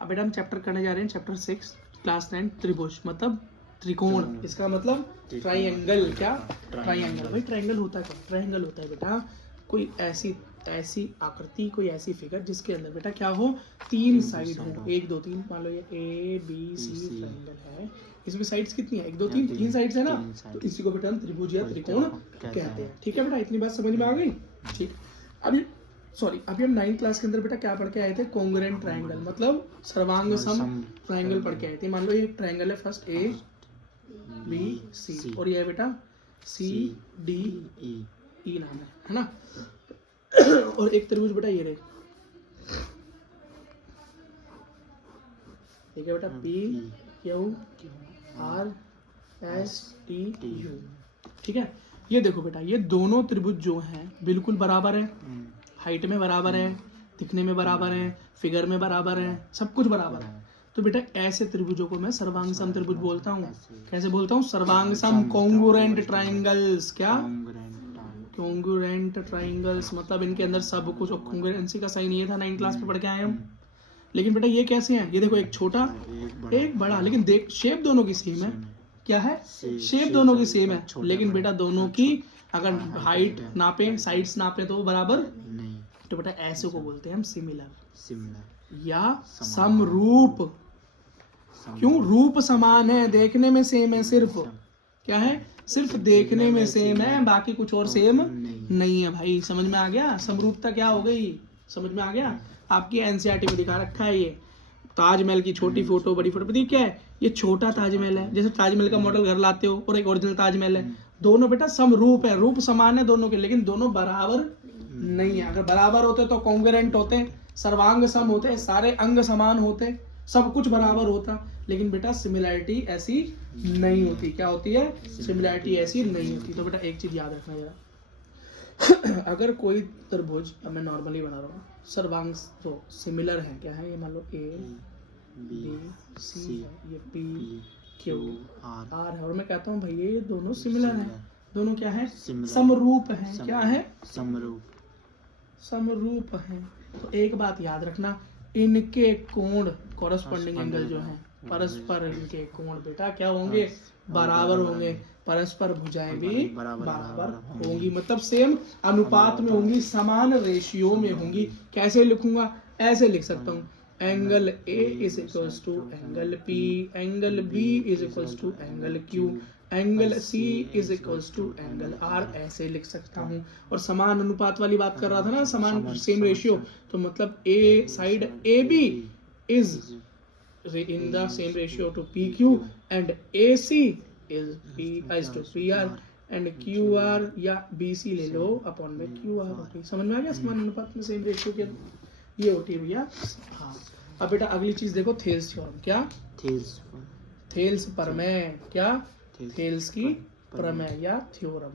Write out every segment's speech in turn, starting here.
अब बेटा हम चैप्टर करने जा रहे हैं चैप्टर 6 क्लास 9 त्रिभुज मतलब त्रिकोण, इसका मतलब ट्राइंगल। क्या ट्राइंगल? भाई ट्राइंगल होता है क्या? ट्राइंगल होता है बेटा कोई ऐसी आकृति, कोई ऐसी फिगर जिसके अंदर बेटा क्या हो, तीन साइड हो, 1 2 3। मान लो ये ABC ट्राइंगल है, इसमें साइड्स कितनी है? 1 2 3, 3 साइड्स है ना, तो इसी को बेटा हम त्रिभुज या त्रिकोण कहते हैं। ठीक है बेटा, इतनी बात समझ में आ गई? ठीक। अभी हम 9th क्लास के अंदर बेटा क्या पढ़ के आए थे? कॉन्ग्रुएंट ट्राइंगल मतलब सर्वांग सम ट्राइंगल पढ़ के आए थे। मान लो ये ट्राइंगल है, फर्स्ट ABC और ये बेटा CDE नाम है ना। और एक त्रिभुज बेटा ये रहे, ठीक है बेटा, PQRSTU। ठीक है, ये देखो बेटा ये दोनों त्रिभुज जो हैं बिल्कुल बराबर है, हाइट में बराबर है, दिखने में बराबर है, फिगर में बराबर है, सब कुछ बराबर है। तो बेटा ऐसे त्रिभुजों को मैं सर्वांग सम त्रिभुज बोलता हूँ। कैसे बोलता हूँ? सर्वांग सम कॉन्ग्रुएंट ट्राइंगल्स। क्या? कॉन्ग्रुएंट ट्राइंगल्स मतलब इनके अंदर सब कुछ। और कॉन्ग्रुएंसी का साइन ये था 9th क्लास में पढ़ के आए हम। लेकिन बेटा ये कैसे हैं? ये देखो एक छोटा एक बड़ा, लेकिन देख शेप दोनों की सेम है। क्या है? शेप दोनों की सेम है, लेकिन बेटा दोनों की अगर हाइट नापे, साइड्स नापे तो वो बराबर नहीं। तो बेटा ऐसे को बोलते हैं हम सिमिलर या समरूप। क्यों? रूप समान है, देखने में सेम है, सिर्फ क्या है? सिर्फ देखने में सेम है, बाकी कुछ और सेम नहीं है। भाई समझ में आ गया? समरूपता क्या हो गई? समझ में आ गया? आपकी एनसीईआरटी में दिखा रखा है ये ताजमहल की छोटी फोटो, बड़ी फोटो। पता क्या है? ये छोटा ताजमहल है, जैसे ताजमहल का मॉडल घर लाते हो और एक ओरिजिनल ताजमहल है। दोनों बेटा समरूप है, रूप समान है दोनों के, लेकिन दोनों बराबर नहीं है। अगर बराबर होते तो कॉन्ग्रुएंट होते, सर्वांग सम होते, सारे अंग समान होते, सब कुछ बराबर होता। लेकिन बेटा सिमिलैरिटी ऐसी नहीं होती। क्या होती है? सिमिलैरिटी ऐसी नहीं होती। तो बेटा एक चीज याद रखना जरा, अगर कोई त्रिभुज, अब मैं नॉर्मली बना रहा हूँ, सर्वांग तो सिमिलर है, क्या है? ये मान लो ABC है, ये PQR है, और मैं कहता हूँ भाई ये दोनों सिमिलर हैं, दोनों क्या है? समरूप हैं। क्या है? समरूप हैं। तो एक बात याद रखना, इनके कोण कॉरस्पॉन्डिंग एंगल जो है, परस्पर इनके कोण बेटा क्या होंगे? बराबर होंगे। परस्पर भुजाएं भी बराबर होंगी, मतलब सेम अनुपात में होंगी, समान रेशियो में होंगी। कैसे लिखूंगा? ऐसे लिख सकता हूँ, angle A is equals to angle P, angle B is equals to angle Q, angle C is equals to angle R। ऐसे लिख सकता हूँ। और समान अनुपात वाली बात कर रहा था ना, समान सेम रेशियो, तो मतलब A side AB is in the same ratio to PQ and AC is to PR and QR या BC ले लो अपॉन में QR होती। समझ में आ गया? समान अनुपात में सेम रेशियो के ये होती है भैया। हाँ, अब बेटा अगली चीज देखो, थेल्स थ्योरम। क्या? थेल्स प्रमेय। क्या? थेल्स की प्रमेय या थ्योरम।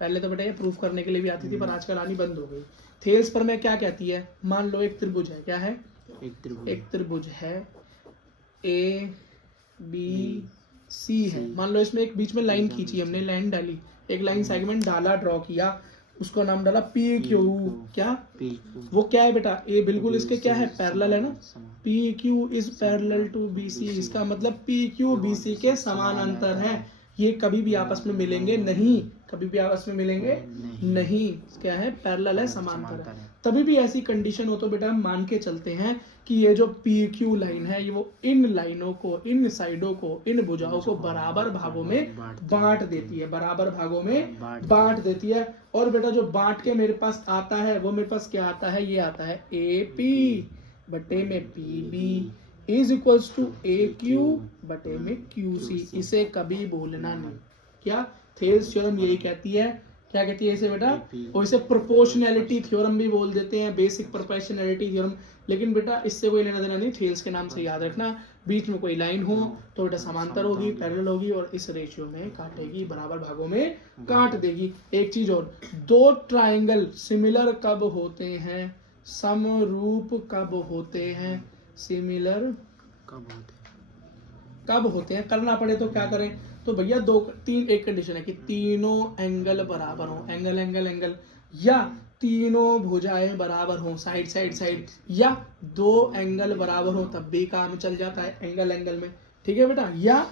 पहले तो बेटा ये प्रूफ करने के लिए भी आती थी, पर आजकल आनी बंद हो गई। थेल्स प्रमेय क्या कहती है? मान लो एक त्रिभुज है। क्या है? एक त्रिभुज है ABC है। मान लो इसमें एक बीच में लाइन खींची, हमने लाइन डाली, एक लाइन सेगमेंट डाला, ड्रॉ किया, उसको नाम डाला PQ। क्या? वो क्या है बेटा? ये बिल्कुल इसके क्या है? पैरेलल है ना। PQ is parallel to BC, इसका मतलब PQ BC के समानांतर है। ये कभी भी आपस में मिलेंगे नहीं, कभी भी आपस में मिलेंगे नहीं। क्या है? पैरेलल है, समांतर है। तभी भी ऐसी कंडीशन हो तो बेटा हम मान के चलते हैं कि ये जो PQ लाइन है, ये वो इन लाइनों को, इन साइडों को, इन भुजाओं को बराबर भागों में बांट देती है, बराबर भागों में बांट देती है। और बेटा जो बांट के मेरे पास आता है, वो मेरे पास क्या आता है? ये आता है AP बटे में PB is equals to AQ बटे में QC। इसे कभी भूलना नहीं। क्या? थेल्स थ्योरम यही कहती है। क्या कहती है इसे बेटा? और इसे प्रोपोर्शनैलिटी थ्योरम भी बोल देते हैं, बेसिक प्रोपोर्शनैलिटी थ्योरम। लेकिन बेटा इससे कोई लेना देना नहीं, थेल्स के नाम से याद रखना। बीच में कोई लाइन हो तो बेटा समांतर होगी, पैरेलल होगी, और इस रेशियो में काटेगी, बराबर भागों में काट देगी। एक चीज और, दो ट्राइंगल सिमिलर कब होते हैं? समरूप कब होते हैं? सिमिलर कब होते हैं? करना पड़े तो क्या करें? तो भैया एक कंडीशन है कि तीनों एंगल बराबर हो, एंगल एंगल एंगल, या तीनों भुजाएं बराबर हों, साइड साइड साइड, या दो एंगल बराबर हो तब भी काम चल जाता है एंगल एंगल में, ठीक है बेटा, या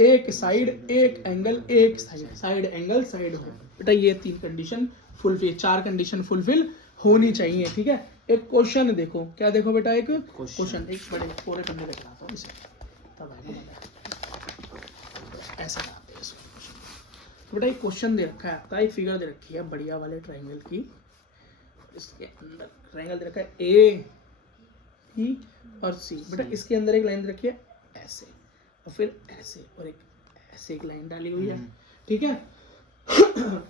एक साइड एक एंगल एक साइड, साइड एंगल साइड हो बेटा, ये 3 कंडीशन फुलफिल, 4 कंडीशन फुलफिल होनी चाहिए, ठीक है। एक क्वेश्चन देखो, क्या देखो बेटा, एक क्वेश्चन, एक बड़े पूरे करने का चलाता हूँ इसे, तब आएगा ऐसा करते हैं इसको। तो बेटा एक क्वेश्चन दे रखा है आपका, एक फिगर दे रखी है बढ़िया वाले ट्रायंगल की, इसके अंदर ट्रायंगल दे रखा है ए बी और सी, बेटा इसके अंदर एक लाइन दे रखी है ऐसे, और फिर ऐसे, और एक ऐसे एक लाइन डाली हुई है, ठीक है।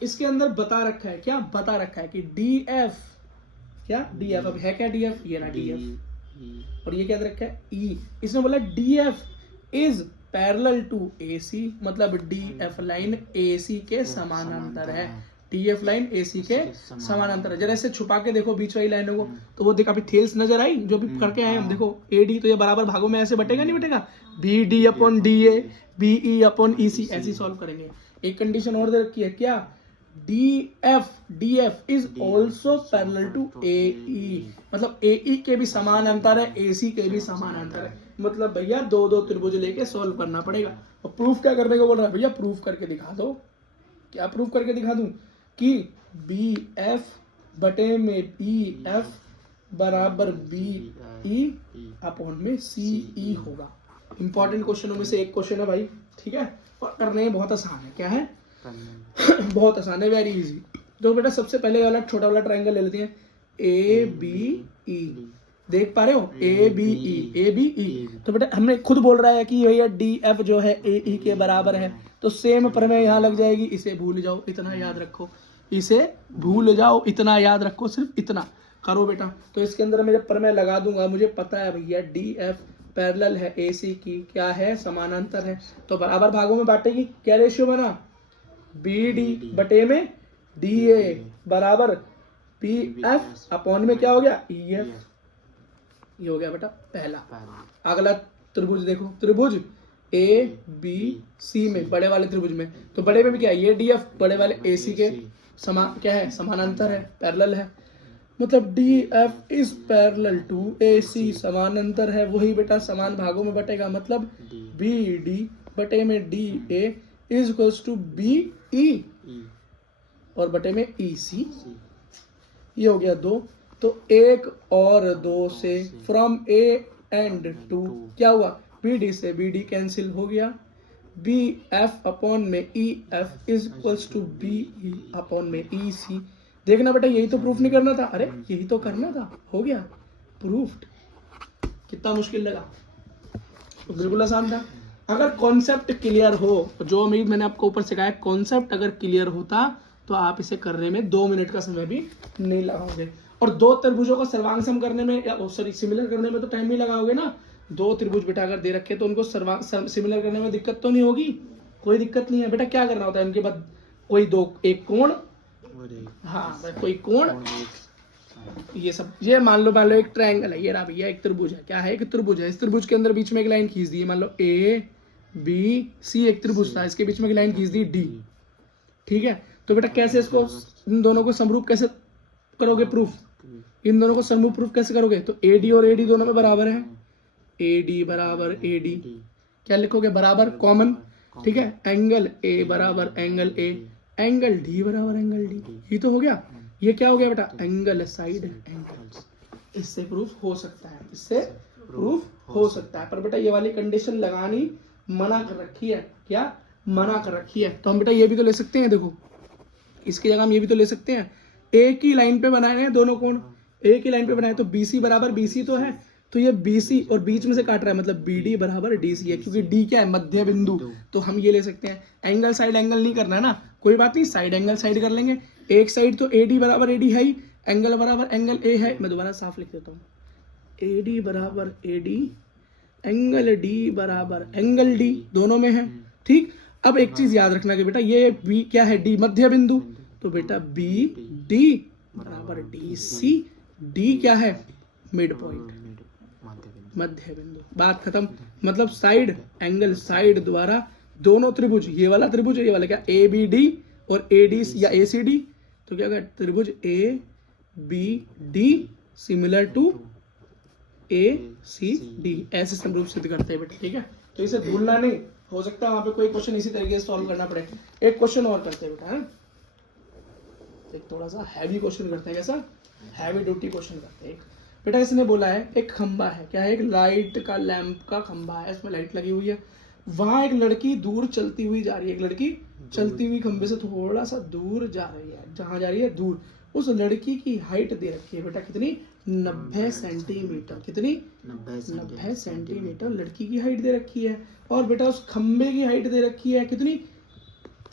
इसके अंदर बता रखा है, क्या बता रखा है कि डी एफ, क्या डी एफ, अब है क्या डी एफ, ये ना डी एफ, और ये क्या दे रखा है ई, इसने बोला D F is parallel to A C, मतलब D F line A C के समानांतर है, D F line A C के समानांतर है। जरा इसे छुपा के देखो बीच वाली लाइनों को, तो वो देखो अभी थेल्स नजर आई जो भी करके आए हम, देखो ए डी, तो ये बराबर भागों में ऐसे बटेगा नहीं बटेगा, B D upon D A, B E upon E C, ऐसी सॉल्व करेंगे। एक कंडीशन और दे रखी है, क्या D F is also parallel to A E, मतलब ए ई के भी समान अंतर है, ए सी के भी समान अंतर है, मतलब भैया दो दो त्रिभुज लेके सॉल्व करना पड़ेगा। और प्रूफ क्या करने को बोल रहा है भैया, प्रूफ करके दिखा दो, क्या प्रूफ करके दिखा दूं कि बी एफ बटे में ई एफ बराबर बी ई अपॉन में सी ई होगा। इंपॉर्टेंट क्वेश्चनों में से एक क्वेश्चन है भाई, ठीक है, और करने में बहुत आसान है, क्या है बहुत आसान है, वेरी इजी। तो बेटा सबसे पहले वाला छोटा वाला ट्रायंगल ले लेते हैं, ए बी ई, देख पा रहे हो, ए बी ई, तो बेटा हमने खुद बोल रहा है कि भैया डी एफ जो है ए ई के बराबर है, तो सेम प्रमेय यहाँ लग जाएगी, इसे भूल जाओ, इतना याद रखो, इसे भूल जाओ, इतना याद रखो, सिर्फ इतना करो बेटा। तो इसके अंदर मैं जब प्रमेय लगा दूंगा, मुझे पता है भैया डी एफ पैरेलल है ए सी की, क्या है समानांतर है, तो बराबर भागों में बांटेगी, क्या रेशियो बना, बी डी बटे में डी ए बराबर पी एफ अपॉन में क्या हो गया ई एफ, ये हो गया बेटा पहला। अगला त्रिभुज देखो, त्रिभुज ए बी सी में, बड़े वाले त्रिभुज में, तो बड़े में भी क्या है, ये डी एफ बड़े वाले ए सी के समान, क्या है समानांतर है, पैरेलल है, मतलब D F is parallel to A C, समानांतर है, वही बेटा समान भागों में बटेगा, मतलब बी डी बटे में D A is equals to B E और बटे में ई सी, ये हो गया 2। तो 1 और 2 से फ्रॉम ए एंड टू क्या हुआ, बी डी से बी डी कैंसिल हो गया, बी एफ अपॉन में E F is equals to B E upon में ई सी। देखना बेटा यही तो प्रूफ नहीं करना था, अरे यही तो करना था, हो गया प्रूफ्ड। कितना मुश्किल लगा, तो बिल्कुल आसान था। अगर कॉन्सेप्ट क्लियर हो, जो उम्मीद मैंने आपको ऊपर सिखाया, कॉन्सेप्ट अगर क्लियर होता तो आप इसे करने में 2 मिनट का समय भी नहीं लगाओगे, और 2 त्रिभुजों का सर्वांग सम करने में, या सॉरी सिमिलर करने में तो टाइम नहीं लगाओगे ना। 2 त्रिभुज बेटा अगर दे रखे तो उनको सिमिलर करने में दिक्कत तो नहीं होगी, कोई दिक्कत नहीं है बेटा। क्या करना होता है उनके बाद, कोई एक कोण, हाँ कोई कोण, ये सब, ये मान लो एक ट्रायंगल है, ये रहा भैया एक त्रिभुज है, क्या है एक त्रिभुज है, इस त्रिभुज के अंदर बीच में एक लाइन खींच दी, मान लो ए बी सी एक त्रिभुज था, इसके बीच में एक लाइन खींच दी डी, ठीक है। तो बेटा कैसे इसको, इन दोनों को समरूप कैसे करोगे प्रूफ, इन दोनों को समरूप प्रूफ कैसे करोगे, तो ए डी और ए डी दोनों में बराबर है, ए डी बराबर ए डी, क्या लिखोगे बराबर कॉमन, ठीक है, एंगल ए बराबर एंगल ए, एंगल डी बराबर एंगल डी, ये तो हो गया। ये क्या हो गया बेटा, एंगल साइड एंगल, इससे प्रूफ हो सकता है, इससे प्रूफ हो सकता है। पर बेटा ये वाली कंडीशन लगानी मना कर रखी है, क्या मना कर रखी है। तो हम बेटा ये भी तो ले सकते हैं, देखो इसकी जगह हम ये भी तो ले सकते हैं, एक ही लाइन पे बनाए हैं दोनों कोण, एक ही लाइन पे बनाए, तो BC बराबर BC तो है, तो ये BC और बीच में से काट रहा है, मतलब BD बराबर DC है, क्योंकि D क्या है मध्य बिंदु, तो हम ये ले सकते हैं। एंगल साइड एंगल नहीं करना है ना, कोई बात नहीं, साइड एंगल साइड कर लेंगे। एक साइड तो AD बराबर AD है ही, एंगल बराबर एंगल A है, मैं दोबारा साफ लिख देता हूँ, AD बराबर AD, एंगल D बराबर एंगल D, दोनों में है, ठीक। अब एक चीज याद रखना कि बेटा ये B क्या है, D मध्य बिंदु, तो बेटा BD बराबर DC, D क्या है मिड पॉइंट, मध्य बिंदु, बात खत्म। मतलब साइड एंगल साइड द्वारा दोनों त्रिभुज, ये वाला त्रिभुज है, ये वाला क्या ABD और AD या ACD, तो क्या होगा, त्रिभुज A B D similar to A C D, ऐसे समरूप सिद्ध करते हैं बेटा, ठीक है। तो इसे भूलना नहीं, हो सकता है वहां पे कोई क्वेश्चन इसी तरीके से सॉल्व करना पड़े। एक क्वेश्चन और करते हैं बेटा, है एक थोड़ा सा हैवी क्वेश्चन करते हैं, कैसा हैवी ड्यूटी क्वेश्चन करते हैं। बेटा इसने बोला है एक खंबा है, क्या है, एक लाइट का लैंप का खंबा है, इसमें लाइट लगी हुई है, वहां एक लड़की दूर चलती हुई जा रही है, एक लड़की चलती हुई खंबे से थोड़ा सा दूर जा रही है, जहां जा रही है दूर। उस लड़की की हाइट दे रखी है बेटा कितनी, 90 सेंटीमीटर, कितनी 90 सेंटीमीटर लड़की की हाइट दे रखी है। और बेटा उस खंबे की हाइट दे रखी है कितनी,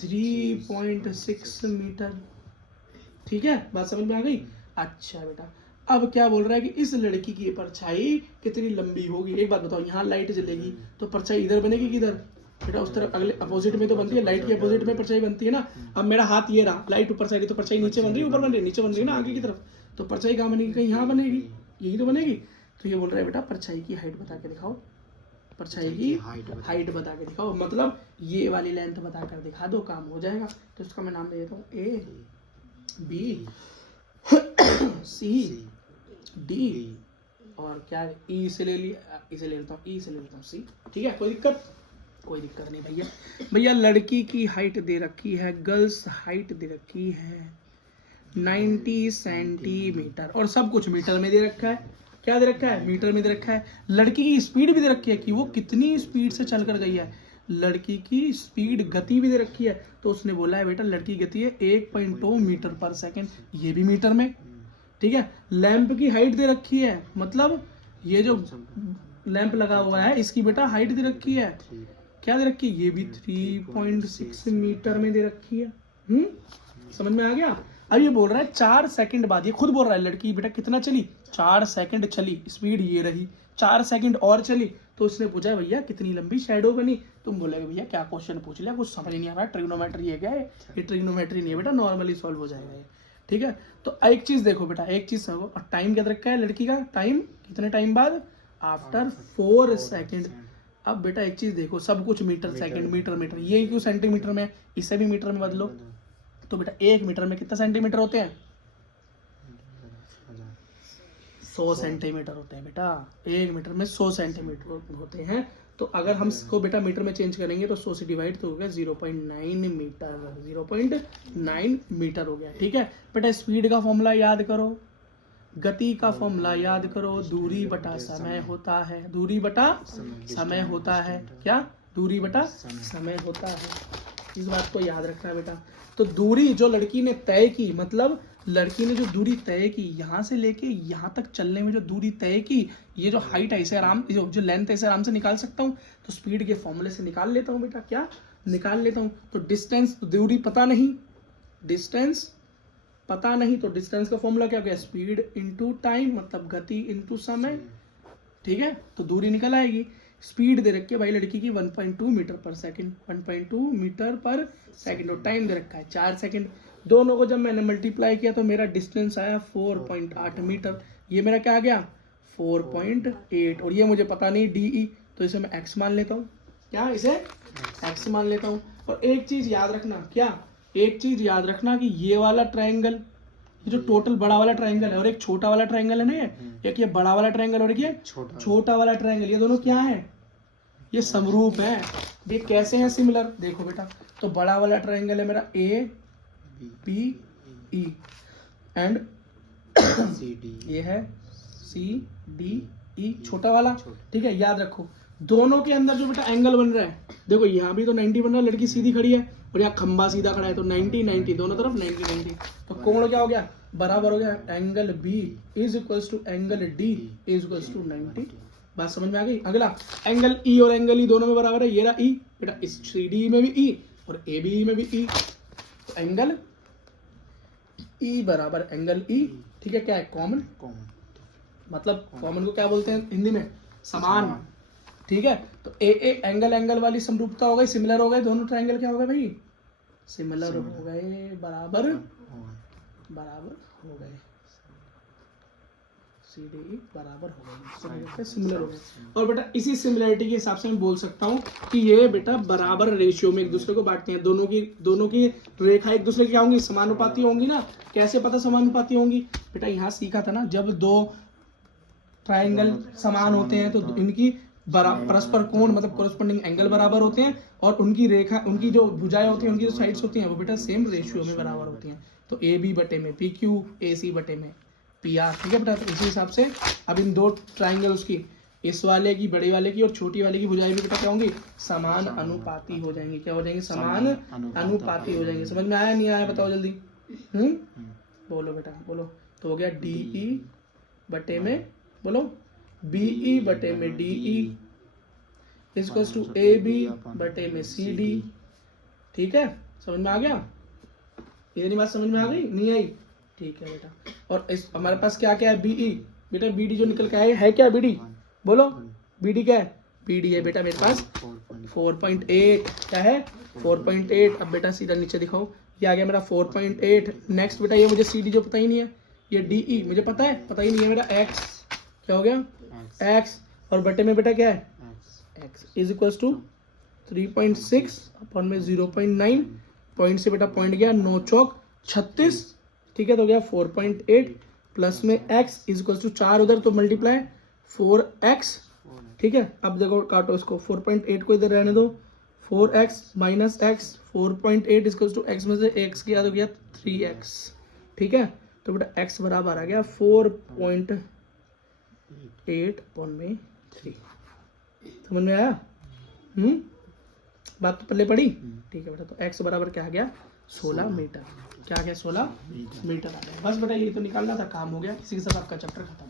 3.6 मीटर, ठीक है, बात समझ में आ गई। अच्छा बेटा अब क्या बोल रहा है कि इस लड़की की परछाई कितनी लंबी होगी। एक बात बताओ, यहाँ लाइट जलेगी तो परछाई इधर बनेगी किधर बेटा, उस तरफ अगले अपोजिट में तो बनती है, लाइट के अपोजिट में परछाई बनती है ना। अब मेरा हाथ ये रहा, लाइट ऊपर साइड, तो परछाई नीचे बन रही है ऊपर बन रही है, नीचे बन रही है ना आगे की तरफ, तो परछाई कहाँ बनेगी, कहीं यहाँ बनेगी, यही तो बनेगी। तो ये बोल रहा है बेटा परछाई की हाइट बता के दिखाओ, परछाई की हाइट बता के दिखाओ, मतलब ये वाली लेंथ बता कर दिखा दो, काम हो जाएगा। तो इसका मैं नाम दे देता हूँ ए बी सी डी, और क्या ई से ले लिया, इसे ले लेता हूँ, ई से ले लेता हूँ सी, ठीक है। कोई दिक्कत, कोई दिक्कत नहीं भैया। भैया लड़की की हाइट दे रखी है, गर्ल्स हाइट दे रखी है 90 सेंटीमीटर, और सब कुछ मीटर में दे रखा है। क्या दे रखा है, मीटर में दे रखा है। लड़की की स्पीड भी दे रखी है कि वो कितनी स्पीड से चल कर गई है, लड़की की स्पीड गति भी दे रखी है। तो उसने बोला है बेटा लड़की गति है 1.2 मीटर पर सेकेंड, ये भी मीटर में, ठीक है। लैंप की हाइट दे रखी है, मतलब ये जो लैंप लगा हुआ है इसकी बेटा हाइट दे रखी है, क्या दे रखी है, ये भी 3.6 मीटर में दे रखी है। समझ में आ गया। अब ये बोल रहा है 4 सेकंड बाद, ये खुद बोल रहा है लड़की बेटा कितना चली, 4 सेकंड चली, स्पीड ये रही, 4 सेकंड और चली। तो उसने पूछा भैया कितनी लंबी शेडो बनी। तुम बोलोगे भैया क्या क्वेश्चन पूछ लिया, कुछ समझ नहीं आ रहा, ट्रिग्नोमेट्री है क्या है, ये ट्रिग्नोमेट्री नहीं है बेटा, नॉर्मली सॉल्व हो जाएगा ये, ठीक है। तो एक चीज देखो बेटा, एक चीज समझो, और टाइम क्या रखा है लड़की का, टाइम कितने टाइम बाद, आफ्टर 4 सेकंड। अब बेटा एक चीज देखो, सब कुछ मीटर सेकंड मीटर मीटर, ये क्यों सेंटीमीटर में, इसे भी मीटर में बदलो। तो बेटा 1 मीटर में कितना सेंटीमीटर होते हैं, 100 सेंटीमीटर होते हैं बेटा, 1 मीटर में 100 सेंटीमीटर होते हैं। तो अगर हम इसको बेटा मीटर में चेंज करेंगे तो 100 से डिवाइड तो हो गया 0.9 मीटर, 0.9 मीटर हो गया, ठीक है। बेटा स्पीड का फॉर्मूला याद करो, गति का फॉर्मूला याद करो, दूरी बटा समय होता है, दूरी बटा समय होता है, क्या दूरी बटा समय होता है, इस बात को याद रखना बेटा। तो दूरी जो लड़की ने तय की, मतलब लड़की ने जो दूरी तय की यहाँ से लेके यहाँ तक चलने में जो दूरी तय की, ये जो हाइट है इसे आराम, जो लेंथ है इसे आराम से निकाल सकता हूँ। तो स्पीड के फॉर्मूले से निकाल लेता हूँ बेटा, क्या निकाल लेता हूँ। तो डिस्टेंस, तो दूरी पता नहीं, डिस्टेंस पता नहीं, तो डिस्टेंस का फॉर्मूला क्या हो गया, स्पीड इनटू टाइम, मतलब गति इनटू समय, ठीक है। तो दूरी निकल आएगी। स्पीड दे रखी है भाई लड़की की 1.2 मीटर पर सेकंड, 1.2 मीटर पर सेकंड, और टाइम दे रखा है 4 सेकंड। दोनों को जब मैंने मल्टीप्लाई किया तो मेरा डिस्टेंस आया 4.8 मीटर, ये मेरा क्या आ गया 4.8, और ये मुझे पता नहीं DE, तो इसे मैं x मान लेता हूँ, क्या इसे x मान लेता हूँ। और एक चीज याद रखना, क्या एक चीज याद रखना कि ये वाला ट्रायंगल, ये जो टोटल बड़ा वाला ट्रायंगल है और एक छोटा वाला ट्रायंगल है ना, एक ये बड़ा वाला ट्रायंगल और एक ये छोटा वाला ट्रायंगल, ये दोनों क्या है, ये समरूप है। ये कैसे हैं सिमिलर, देखो बेटा, तो बड़ा वाला ट्रायंगल है मेरा ABE एंड ये है CDE, छोटा वाला, ठीक है। याद रखो दोनों के अंदर जो बेटा एंगल बन रहा है, देखो यहाँ भी तो 90 बन रहा है, लड़की सीधी खड़ी है और यहाँ खंबा सीधा खड़ा है, तो 90 90 दोनों तरफ 90 90, तो कोण क्या हो गया, बराबर हो गया, angle B is equals to angle D is equals to 90। बात समझ में आ गई। अगला एंगल E और एंगल E दोनों में बराबर है, ये रहा E बेटा, इस CDE में भी E और ABE में भी E, तो एंगल E बराबर एंगल E, ठीक है। क्या है, कॉमन, मतलब कॉमन को क्या बोलते हैं हिंदी में, समान, ठीक है। तो ए एंगल एंगल वाली समरूपता हो गई, सिमिलर हो गए, दोनों ट्रायंगल क्या हो गए भाई, सिमिलर हो गए, बराबर हो गए, सी डी बराबर हो गए, सिमिलर हो गए। और बेटा इसी सिमिलरिटी के हिसाब से मैं बोल सकता हूँ कि ये बेटा बराबर रेशियो में एक दूसरे को बांटते हैं। दोनों की रेखा एक दूसरे की क्या होंगी, समानुपाती होंगी ना। कैसे पता समानुपाती होंगी बेटा, यहाँ सीखा था ना, जब दो ट्राइंगल समान होते हैं तो इनकी परस्पर कोण मतलब कोरस्पोंडिंग एंगल बराबर होते हैं, और उनकी रेखा, उनकी जो भुजाएं होती हैं, उनकी जो साइड्स होती हैं वो बेटा सेम रेशियो में बराबर होती हैं। तो ए बी बटे में पी क्यू, ए सी बटे में पी आर, ठीक है बेटा। तो इसी हिसाब से अब इन दो ट्राइंगल्स की, इस वाले की, बड़े वाले की और छोटी वाले की भुजाएं भी बेटा क्या होंगी, समान अनुपाती हो जाएंगी। क्या हो जाएंगी, समान अनुपाती हो जाएंगे। समझ में आया नहीं आया बताओ जल्दी। बोलो बेटा बोलो। तो हो गया डी ई बटे में, बोलो बीई बटे में D E equals to A B बटे में सी डी, ठीक है। समझ में आ गया, इतनी बात समझ में आ गई, नहीं आई, ठीक है बेटा। और इस हमारे पास क्या क्या है, बीई बेटा, बीडी जो निकल के आए है क्या, बीडी बोलो, बीडी क्या है, बीडी है बेटा मेरे पास 4.8, क्या है 4.8। अब बेटा सीधा नीचे दिखाओ, ये आ गया मेरा 4.8। नेक्स्ट बेटा ये मुझे सी डी जो पता ही नहीं है, ये डी ई मुझे पता ही नहीं है मेरा एक्स, क्या हो गया एक्स, और बटे में बेटा क्या है एक्स इज इक्वल्स टू 3.6 अपन में 0.9, पॉइंट से बेटा पॉइंट गया 9 चौक 36, ठीक है। तो गया 4.8 प्लस में x इज इक्वल्स टू 4 उधर तो मल्टीप्लाई 4x, ठीक है। अब देखो काटो इसको, 4.8 को इधर रहने दो, 4x minus X, 4.8 equals to x में से x किया तो गया 3x, ठीक है। तो बेटा x बराबर आ गया 4.8/3। समझ में आया, बात तो पल्ले पड़ी, ठीक है बेटा। तो x बराबर क्या आ गया 16 मीटर, क्या आ गया 16 मीटर आ गया। बस बेटा ये तो निकालना था, काम हो गया। इसी के साथ आपका चैप्टर खत्म।